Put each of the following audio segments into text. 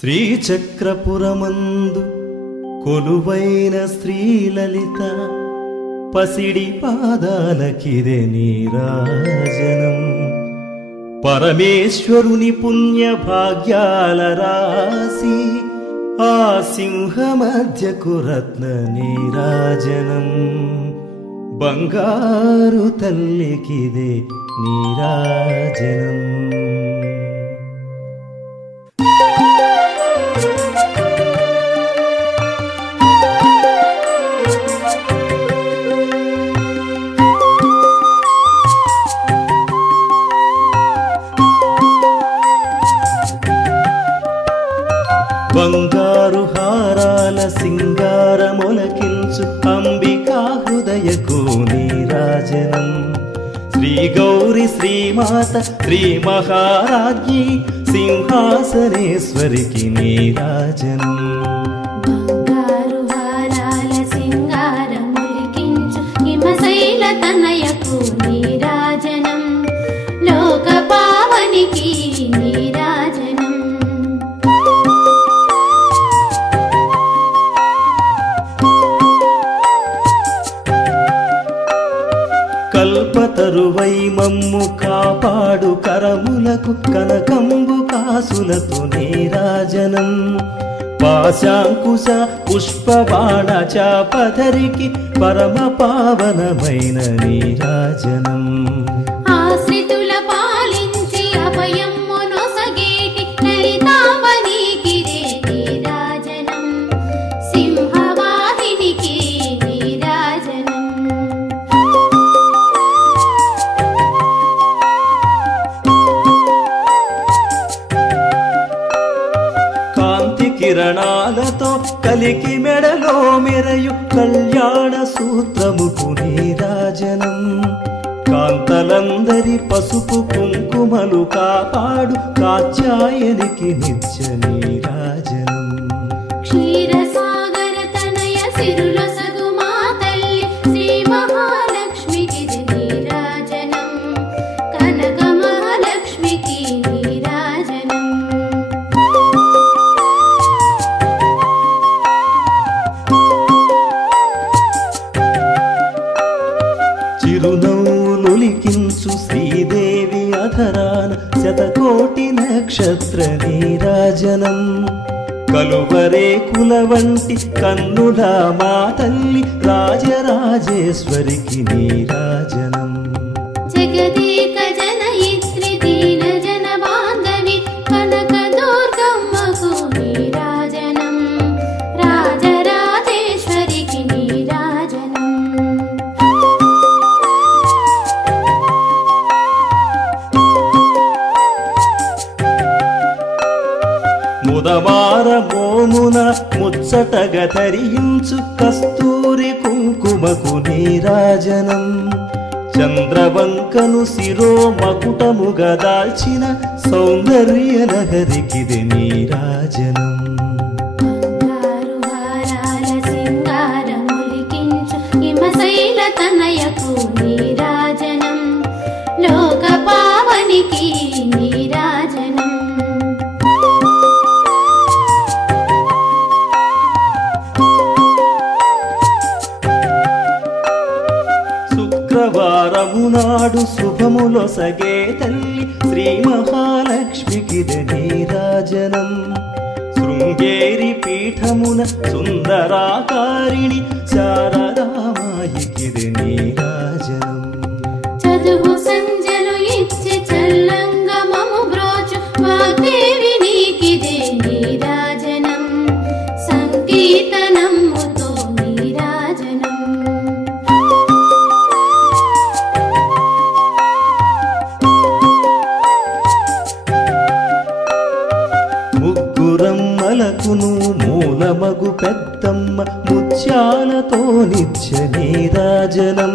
శ్రీచక్రపురమందు కొలువైన శ్రీలలిత పసిడి పాదాలకిదే నీరాజనం. పరమేశ్వరుని పుణ్య భాగ్యాల రాసి ఆ సింహ మధ్యకు రత్న నీరాజనం. బంగారు తల్లికిదే నీరాజనం. బంగారు హారాల సింగారమొలకించు అంబికా హృదయకు నీరాజనం. శ్రీ గౌరి శ్రీమాత శ్రీ మహారాజ్ఞి సింహాసనేశ్వరికి నీరాజనం. బంగారు హారాల సింగారమొలకించు హిమశైల తనయకు నీరాజనం. లోక పావనికి నీరాజనం. కల్పతరువై మమ్ము కాపాడు కరములకు కనకంబు కాసులతో నీరాజనం. పాశాంకుశ పుష్పబాణ చాపధరికి పరమ పావనమైన నీరాజనం. ఆశ్రితుల పాలించి అభయమ్ము నొసగేటి లలితాంబనీకిదే నీరాజనం. సింహవాహినికి నీరాజనం. కాంతి కిరణాలతో కలికి మెడలో మెరయు కళ్యాణ సూత్రముకు నీరాజనం. కాంతలందరి పసుపు కుంకుమలు కాపాడు కాత్యాయనికి నిత్య నీరాజనం. క్షీరసాగర తనయ సిరులొసగు మా తల్లి శ్రీ మహాలక్ష్మికిది నీరాజనం. కనక మహాలక్ష్మికి నీరాజనం. చిరునవ్వులొలికించు శ్రీదేవి అధరాన శతకోటి నక్షత్ర నీరాజనం. కలువరేకుల వంటి కన్నుల మా తల్లి రాజరాజేశ్వరికి నీరాజనం. జగదేక జనయిత్రి దీన జన బాంధవి కనక దుర్గమ్మకు నీరాజనం. రాజరాజేశ్వరికి నీరాజనం. ముదమార మోమున ముచ్చటగా ధరించు కస్తూరి కుంకుమకు నీరాజనం. చంద్రవంకను శిరో మకుటముగా దాల్చిన సౌందర్య లహరికిది నీరాజనం. బంగారు హారాల సింగారమొలికించు హిమశైల తనయకు నీరాజనం. లోక పావనికి నీరాజనం. శుక్రవారము నాడు శుభములొసగే తల్లి శ్రీ మహాలక్ష్మికిది నీరాజనం. శృంగేరి పీఠమున సుందరాకారిణి శారదామాయికిది నీరాజనం. చదువు సంజలు ఇచ్చి చల్లంగమము బ్రోచు వాగ్దేవి నీకిదే నీరాజనం. సంకీర్తనముతో నీరాజనం. ముగ్గురమ్మలకును మూలమగు పెద్దమ్మ ముత్యాలతో నిత్య నీరాజనం.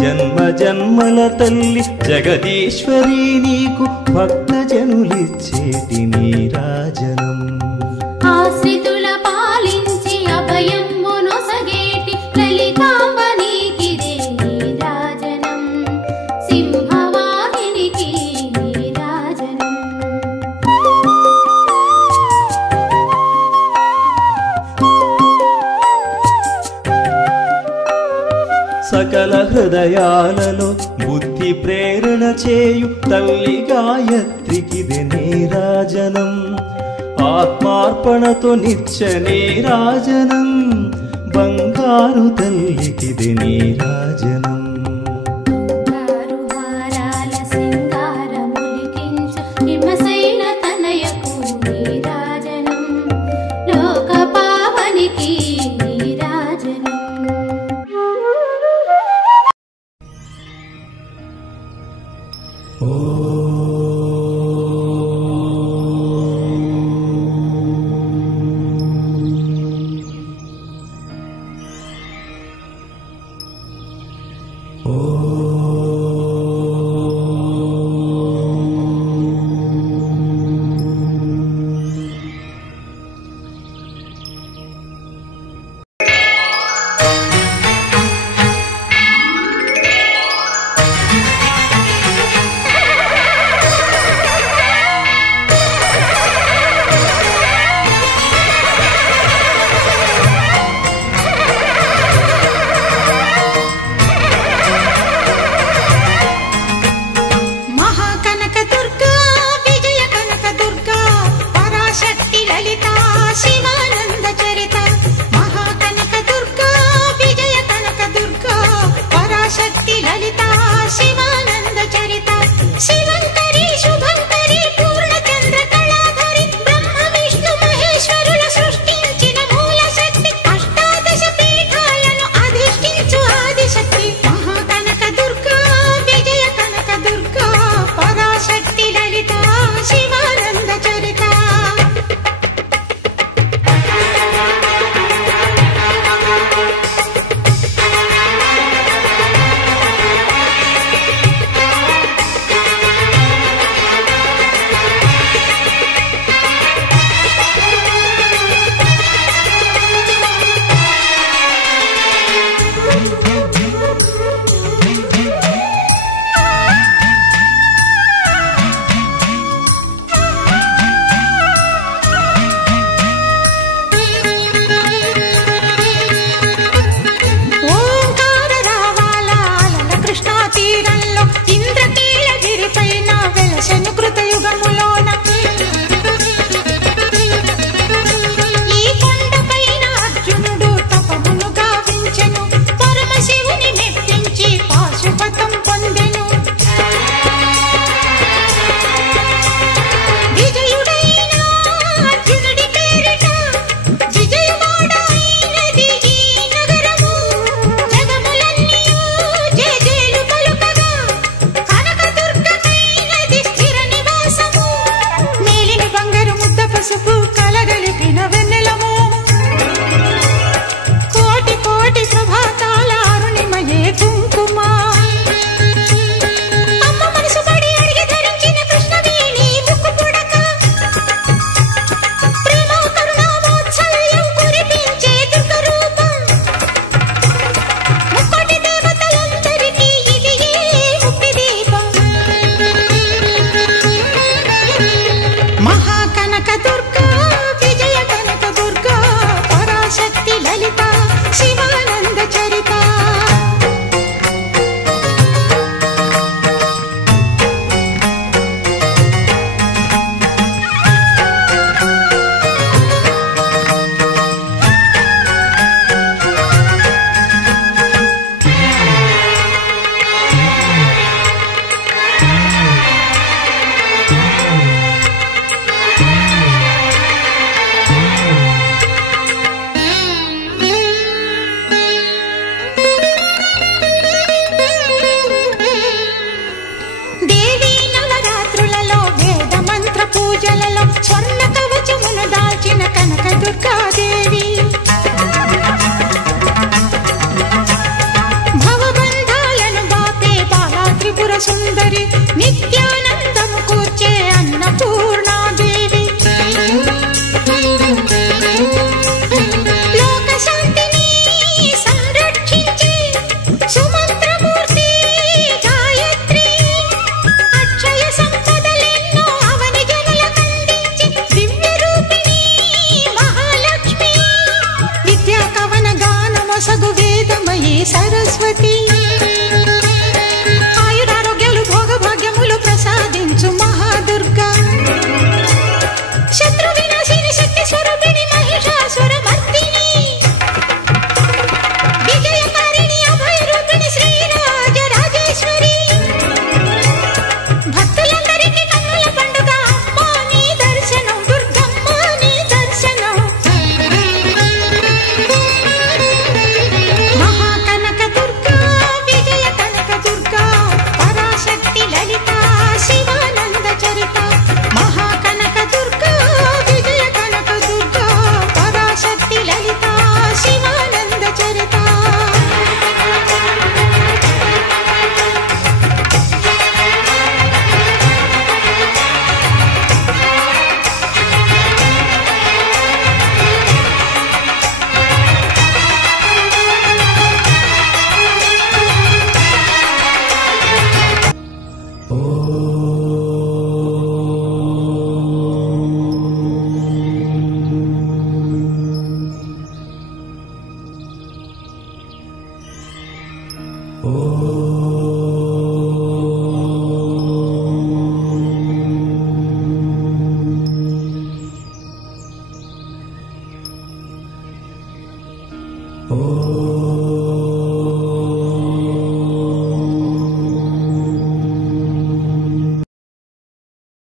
జన్మ జన్మల తల్లి జగదీశ్వరి నీకు భక్తజనులిచ్చేటి నీరాజనం. ఆశ్రితుల పాలించి అభయమ్ము నొసగేటి లలితాంబనీకిదే నీరాజనం. సింహవాహినికి నీరాజనం. హృదయాలలో బుద్ధి ప్రేరణ చేయు తల్లి గాయత్రికిది నీరాజనం. ఆత్మార్పణతో నిత్య నీరాజనం, బంగారు తల్లికిది నీరాజనం. సరస్వతి ఓ